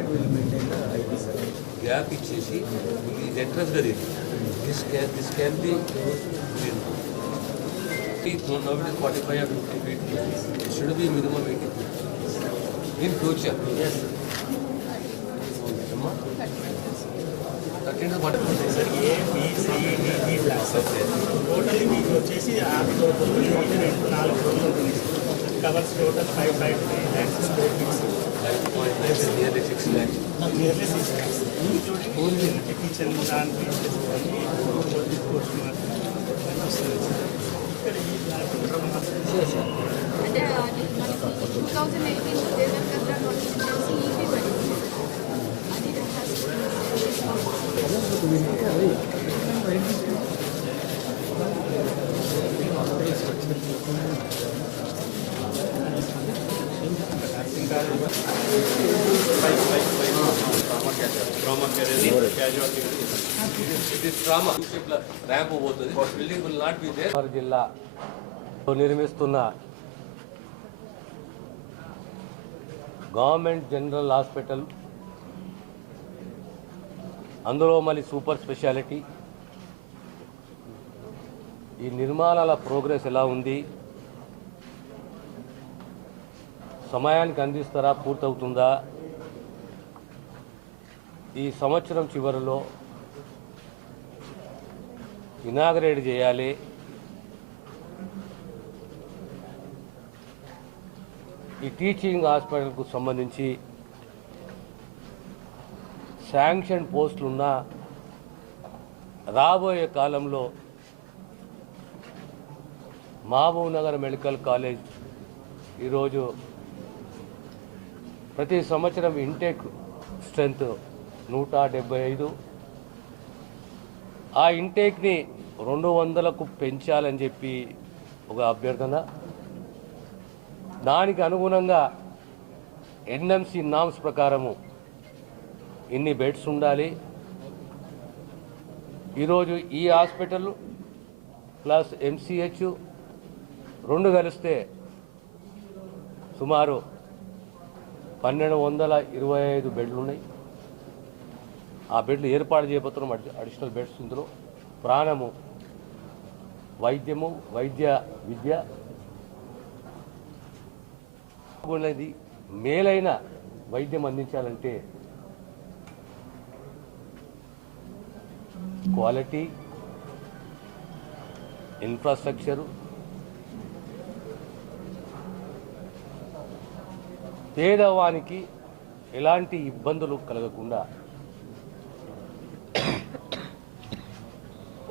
period we will maintain the IP, sir. Gap ఇచ్చేసి ఇది entrance గది this can be now it is 45 or 50 feet. It should be minimum 80 feet. In future. Yes. Sir A B C D E blocks totally మీకు వచ్చేసి 6 ఫ్లోర్లు 4 ఫ్లోర్లు ఉంటుంది covers total 5.3 lakhs square feet 5.9 nearly 6 lakhs. nearly 6 lakhs including kitchen దాన్ ఇక్కడ ఈ black అంటే మనకి 2018 దేవర్ కద్రా notification EP పడింది అది ర్యాంప్ పోతుంది building will not be there. జిల్లాలో నిర్మిస్తున్న గవర్నమెంట్ జనరల్ హాస్పిటల్, అందులో మళ్ళీ సూపర్ స్పెషాలిటీ, ఈ నిర్మాణాల ప్రోగ్రెస్ ఎలా ఉంది, సమయానికి అందిస్తారా, పూర్తవుతుందా, ఈ సంవత్సరం చివరిలో ఇనాగరేట్ చేయాలి, ఈ టీచింగ్ హాస్పిటల్కు సంబంధించి శాంక్షన్ పోస్టులున్న రాబోయే కాలంలో మహబూబ్ నగర్ మెడికల్ కాలేజ్ ఈరోజు ప్రతి సంవత్సరం ఇంటేక్ స్ట్రెంత్ 175, ఆ ఇంటేక్ని 200కు పెంచాలని చెప్పి ఒక అభ్యర్థన. దానికి అనుగుణంగా ఎన్ఎంసి నామ్స్ ప్రకారము ఇన్ని బెడ్స్ ఉండాలి. ఈరోజు ఈ హాస్పిటల్ ప్లస్ ఎంసీహెచ్ 2 కలిస్తే సుమారు 1225 బెడ్లు ఉన్నాయి. ఆ బెడ్లు ఏర్పాటు చేయబోతున్నాం, అడిషనల్ బెడ్స్. ఇందులో ప్రాణము, వైద్యము, వైద్య విద్య అనేది మేలైన వైద్యం అందించాలంటే క్వాలిటీ, ఇన్ఫ్రాస్ట్రక్చరు, పేదవానికి ఎలాంటి ఇబ్బందులు కలగకుండా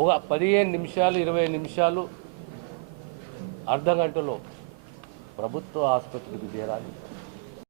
ఒక 15 నిమిషాలు 20 నిమిషాలు అర్ధ గంటలో ప్రభుత్వ ఆసుపత్రికి చేరాలి.